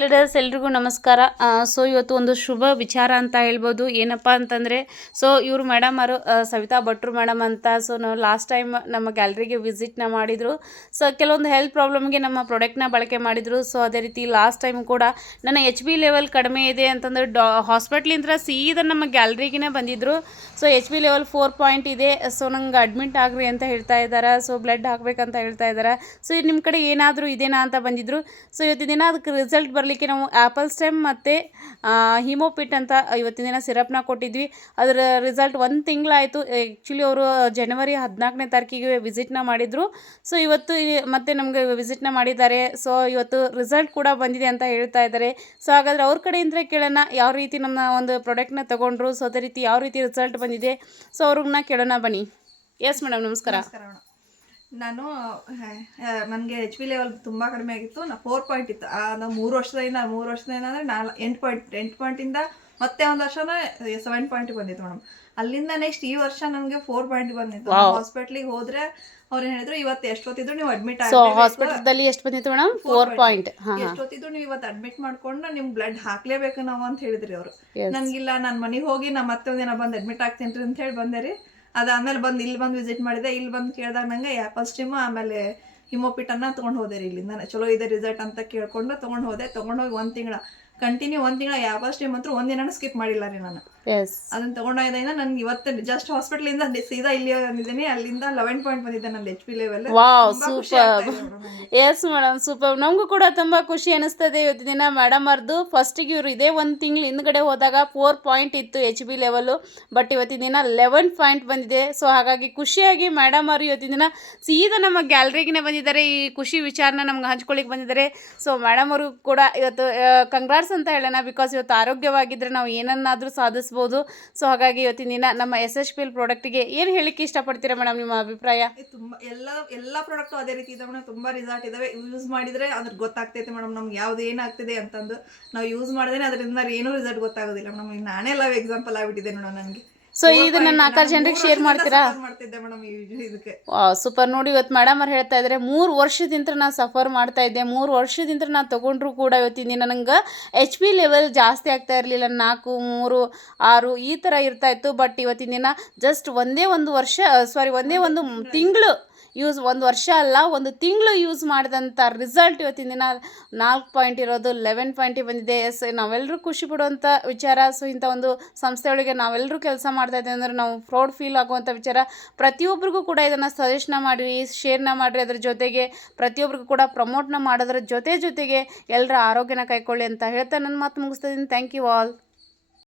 Leaders ಎಲ್ರಿಗೂ ನಮಸ್ಕಾರ. So ಇವತ್ತು ಒಂದು ಶುಭ ವಿಚಾರ ಅಂತ ಹೇಳ್ಬೋದು. ಏನಪ್ಪ ಅಂತಂದರೆ, ಸೊ ಇವರು ಮೇಡಮ್ ಅವರು ಸವಿತಾ ಭಟ್ರು ಮೇಡಮ್ ಅಂತ. ಸೊ ನಾವು ಲಾಸ್ಟ್ ಟೈಮ್ ನಮ್ಮ ಗ್ಯಾಲರಿಗೆ ವಿಸಿಟ್ನ ಮಾಡಿದರು. ಸೊ ಕೆಲವೊಂದು ಹೆಲ್ತ್ ಪ್ರಾಬ್ಲಮ್ಗೆ ನಮ್ಮ ಪ್ರಾಡಕ್ಟ್ನ ಬಳಕೆ ಮಾಡಿದರು. ಸೊ ಅದೇ ರೀತಿ ಲಾಸ್ಟ್ ಟೈಮ್ ಕೂಡ ನನ್ನ HB ಲೆವೆಲ್ ಕಡಿಮೆ ಇದೆ ಅಂತಂದರೆ ಹಾಸ್ಪಿಟ್ಲಿಂದ ಸೀದಾ ನಮ್ಮ ಗ್ಯಾಲರಿಗಿನೇ ಬಂದಿದ್ದರು. ಸೊ HB ಲೆವೆಲ್ 4 ಪಾಯಿಂಟ್ ಇದೆ, ಸೊ ನಂಗೆ ಅಡ್ಮಿಟ್ ಆಗ್ರಿ ಅಂತ ಹೇಳ್ತಾ ಇದ್ದಾರೆ. ಸೊ ಬ್ಲಡ್ ಹಾಕಬೇಕಂತ ಹೇಳ್ತಾ ಇದ್ದಾರೆ. ಸೊ ನಿಮ್ಮ ಕಡೆ ಏನಾದರೂ ಇದೆನಾ ಅಂತ ಬಂದಿದ್ದರು. ಸೊ ಇವತ್ತಿನ ದಿನ ಅದಕ್ಕೆ ರಿಸಲ್ಟ್ ಬರಲಿಕ್ಕೆ ನಾವು ಆ್ಯಪಲ್ ಸ್ಟೆಮ್ ಮತ್ತು ಹಿಮೋಪಿಟ್ ಅಂತ ಇವತ್ತಿನ ದಿನ ಸಿರಪ್ನ ಕೊಟ್ಟಿದ್ವಿ. ಅದರ ರಿಸಲ್ಟ್ 1 ತಿಂಗಳಾಯಿತು. ಆ್ಯಕ್ಚುಲಿ ಅವರು ಜನವರಿ 14ನೇ ತಾರೀಕಿಗೆ ವಿಸಿಟ್ನ ಮಾಡಿದರು. ಸೊ ಇವತ್ತು ಮತ್ತೆ ನಮಗೆ ವಿಸಿಟ್ನ ಮಾಡಿದ್ದಾರೆ. ಸೊ ಇವತ್ತು ರಿಸಲ್ಟ್ ಕೂಡ ಬಂದಿದೆ ಅಂತ ಹೇಳ್ತಾ ಇದ್ದಾರೆ. ಸೊ ಹಾಗಾದರೆ ಅವ್ರ ಕಡೆಯಿಂದ ಕೇಳೋಣ ಯಾವ ರೀತಿ ನಮ್ಮ ಒಂದು ಪ್ರಾಡಕ್ಟ್ನ ತೊಗೊಂಡ್ರು, ಸೊ ಅದೇ ರೀತಿ ಯಾವ ರೀತಿ ರಿಸಲ್ಟ್ ಬಂದಿದೆ. ಸೊ ಅವ್ರನ್ನ ಕೇಳೋಣ ಬನ್ನಿ. ಎಸ್ ಮೇಡಮ್, ನಮಸ್ಕಾರ. ನಾನು ನನಗೆ HB ಲೆವೆಲ್ ತುಂಬ ಕಡಿಮೆ ಆಗಿತ್ತು. 4 ಪಾಯಿಂಟ್ ಇತ್ತು. ನಾವು 3 ವರ್ಷದಿಂದ ಅಂದರೆ 8 ಪಾಯಿಂಟಿಂದ ಮತ್ತೆ ಒಂದು ವರ್ಷನ 7 ಪಾಯಿಂಟ್ ಬಂದಿತ್ತು ಮೇಡಮ್. ಅಲ್ಲಿಂದ ನೆಕ್ಸ್ಟ್ ಈ ವರ್ಷ ನನಗೆ 4 ಪಾಯಿಂಟ್ ಬಂದಿತ್ತು. ಹಾಸ್ಪಿಟ್ಲಿಗೆ ಹೋದ್ರೆ ಅವ್ರು ಏನು ಹೇಳಿದ್ರು, ಇವತ್ತು ಎಷ್ಟೊತ್ತಿದ್ರು ನೀವು ಅಡ್ಮಿಟ್ ಹಾಸ್ಪಿಟಲ್ದಲ್ಲಿ ಎಷ್ಟು ಬಂದಿತ್ತು ಮೇಡಮ್? 4 ಪಾಯಿಂಟ್. ಎಷ್ಟೊತ್ತಿದ್ರು ನೀವು ಇವತ್ತು ಅಡ್ಮಿಟ್ ಮಾಡ್ಕೊಂಡು ನಿಮ್ ಬ್ಲಡ್ ಹಾಕ್ಲೇಬೇಕು ನಾವು ಅಂತ ಹೇಳಿದ್ರಿ ಅವರು. ನನ್ಗಿಲ್ಲ, ನಾನು ಮನೆಗೆ ಹೋಗಿ ನಾ ಮತ್ತೆ ಒಂದಿನ ಬಂದು ಅಡ್ಮಿಟ್ ಆಗ್ತೀನಿ ಅಂತ ಹೇಳಿ ಬಂದೆ ರೀ. ಅದಾದ್ಮೇಲೆ ಬಂದು ಇಲ್ಲಿ ಬಂದು ವಿಸಿಟ್ ಮಾಡಿದೆ. ಇಲ್ಲಿ ಬಂದು ಕೇಳಿದಾಗ ನಂಗೆ ಆ್ಯಪಲ್ ಸ್ಟಿಮ್ ಆಮೇಲೆ ಹಿಮೋಪಿಟನ್ನು ತೊಗೊಂಡು ಹೋದೆ ರೀ. ಇಲ್ಲಿಂದ ಚಲೋ ಇದೆ ರಿಸಲ್ಟ್ ಅಂತ ಕೇಳ್ಕೊಂಡು ತೊಗೊಂಡು ಹೋದೆ. ತೊಗೊಂಡೋಗಿ 1 ತಿಂಗಳ ಕಂಟಿನ್ಯೂ 1 ತಿಂಗಳ ಆ್ಯಪಲ್ ಸ್ಟಿಮ್ ಅಂತೂ ಒಂದಿನ ಸ್ಕಿಪ್ ಮಾಡಿಲ್ಲ ರೀ ನಾನು. ಅದನ್ನ ತೊಗೊಂಡೋಗಿದ್ದ ನನ್ಗೆ ಇವತ್ತು ಜಸ್ಟ್ ಹಾಸ್ಪಿಟ್ಲಿಂದ ಸೀದಾ ಇಲ್ಲಿ ಬಂದಿದ್ದೀನಿ. ಅಲ್ಲಿಂದ 11 ಪಾಯಿಂಟ್ ಬಂದಿದ್ದೆ ನನ್ನ HB level. Yes madam, super. ನಮಗೂ ಕೂಡ ತುಂಬ ಖುಷಿ ಅನಿಸ್ತದೆ ಇವತ್ತಿನ ದಿನ. ಮೇಡಮ್ ಅವ್ರದ್ದು ಫಸ್ಟಿಗೆ ಇವರು ಇದೇ 1 ತಿಂಗಳು ಹಿಂದ್ಗಡೆ ಹೋದಾಗ 4 ಪಾಯಿಂಟ್ ಇತ್ತು HB ಲೆವೆಲು, ಬಟ್ ಇವತ್ತಿನ ದಿನ 11 ಪಾಯಿಂಟ್ ಬಂದಿದೆ. ಸೊ ಹಾಗಾಗಿ ಖುಷಿಯಾಗಿ ಮೇಡಮ್ ಅವರು ಇವತ್ತಿನ ದಿನ ಸೀದಾ ನಮ್ಮ ಗ್ಯಾಲರಿಗಿನೇ ಬಂದಿದ್ದಾರೆ. ಈ ಖುಷಿ ವಿಚಾರನ ನಮ್ಗೆ ಹಂಚ್ಕೊಳ್ಳಿಕ್ಕೆ ಬಂದಿದ್ದಾರೆ. ಸೊ ಮೇಡಮ್ ಅವರು ಕೂಡ ಇವತ್ತು ಕಂಗ್ರಾಟ್ಸ್ ಅಂತ ಹೇಳೋಣ. ಬಿಕಾಸ್ ಇವತ್ತು ಆರೋಗ್ಯವಾಗಿದ್ದರೆ ನಾವು ಏನನ್ನಾದರೂ ಸಾಧಿಸ್ಬೋದು. ಸೊ ಹಾಗಾಗಿ ಇವತ್ತಿನ ದಿನ ನಮ್ಮ SHPL ಪ್ರಾಡಕ್ಟಿಗೆ ಏನು ಹೇಳಿಕ್ಕೆ ಇಷ್ಟಪಡ್ತೀರಾ ಮೇಡಮ್, ನಿಮ್ಮ ಅಭಿಪ್ರಾಯ? ತುಂಬ ಎಲ್ಲ ಪ್ರಾಡಕ್ಟು ಅದೇ ರೀತಿ ಇದೆ ಮೇಡಮ್. ತುಂಬ ರಿಸಲ್ಟ್ ಇದಾವೆ. ಯೂಸ್ ಮಾಡಿದರೆ ಅದ್ರ ಗೊತ್ತಾಗ್ತೈತೆ ಮೇಡಮ್ ನಮ್ಗೆ ಯಾವ್ದು ಏನಾಗ್ತಿದೆ ಅಂತಂದು. ನಾವು ಯೂಸ್ ಮಾಡಿದ್ರೆ ಅದರಿಂದ ಏನೂ ರಿಸಲ್ಟ್ ಗೊತ್ತಾಗೋದಿಲ್ಲ ಮೇಡಮ್. ಈಗ ನಾನೇ ಲವ್ ಎಕ್ಸಾಂಪಲ್ ಆಗಿಬಿಟ್ಟಿದೆ ಮೇಡಮ್ ನನಗೆ. ಸೊ ಇದನ್ನ 4 ಜನರಿಗೆ ಶೇರ್ ಮಾಡ್ತೀರಾ? ಸೂಪರ್. ನೋಡಿ, ಇವತ್ತು ಮೇಡಮ್ ಅವ್ರು ಹೇಳ್ತಾ ಇದ್ದಾರೆ 3 ವರ್ಷದಿಂದ ನಾನು ಸಫರ್ ಮಾಡ್ತಾ ಇದ್ದೆ. 3 ವರ್ಷದಿಂದ ನಾನು ತೊಗೊಂಡ್ರು ಕೂಡ ಇವತ್ತಿನ ದಿನ ನಂಗೆ HB ಲೆವೆಲ್ ಜಾಸ್ತಿ ಆಗ್ತಾ ಇರಲಿಲ್ಲ. 4, 3, 6 ಈ ಥರ ಇರ್ತಾ ಇತ್ತು. ಬಟ್ ಇವತ್ತಿನ ದಿನ ಜಸ್ಟ್ ಒಂದೇ ಒಂದು ತಿಂಗಳು ಯೂಸ್, 1 ವರ್ಷ ಅಲ್ಲ 1 ತಿಂಗಳು ಯೂಸ್ ಮಾಡಿದಂಥ ರಿಸಲ್ಟ್ ಇವತ್ತಿನ ದಿನ 4 ಪಾಯಿಂಟ್ ಇರೋದು 11 ಪಾಯಿಂಟಿಗೆ ಬಂದಿದೆ. ಎಸ್, ನಾವೆಲ್ಲರೂ ಖುಷಿ ಪಡುವಂಥ ವಿಚಾರ. ಸೊ ಇಂಥ ಒಂದು ಸಂಸ್ಥೆಯೊಳಗೆ ನಾವೆಲ್ಲರೂ ಕೆಲಸ ಮಾಡ್ತಾಯಿದ್ದೀವಿ ಅಂದರೆ ನಾವು ಪ್ರೌಡ್ ಫೀಲ್ ಆಗುವಂಥ ವಿಚಾರ. ಪ್ರತಿಯೊಬ್ಬರಿಗೂ ಕೂಡ ಇದನ್ನು ಸಜೆಸ್ಟ್ನ ಮಾಡಿರಿ, ಶೇರ್ನ ಮಾಡಿರಿ. ಅದ್ರ ಜೊತೆಗೆ ಪ್ರತಿಯೊಬ್ಬರಿಗೂ ಕೂಡ ಪ್ರಮೋಟ್ನ ಮಾಡೋದ್ರ ಜೊತೆಗೆ ಎಲ್ಲರ ಆರೋಗ್ಯನ ಕೈಕೊಳ್ಳಿ ಅಂತ ಹೇಳ್ತಾ ನನ್ನ ಮಾತು ಮುಗಿಸ್ತಾ ಇದ್ದೀನಿ. Thank you all.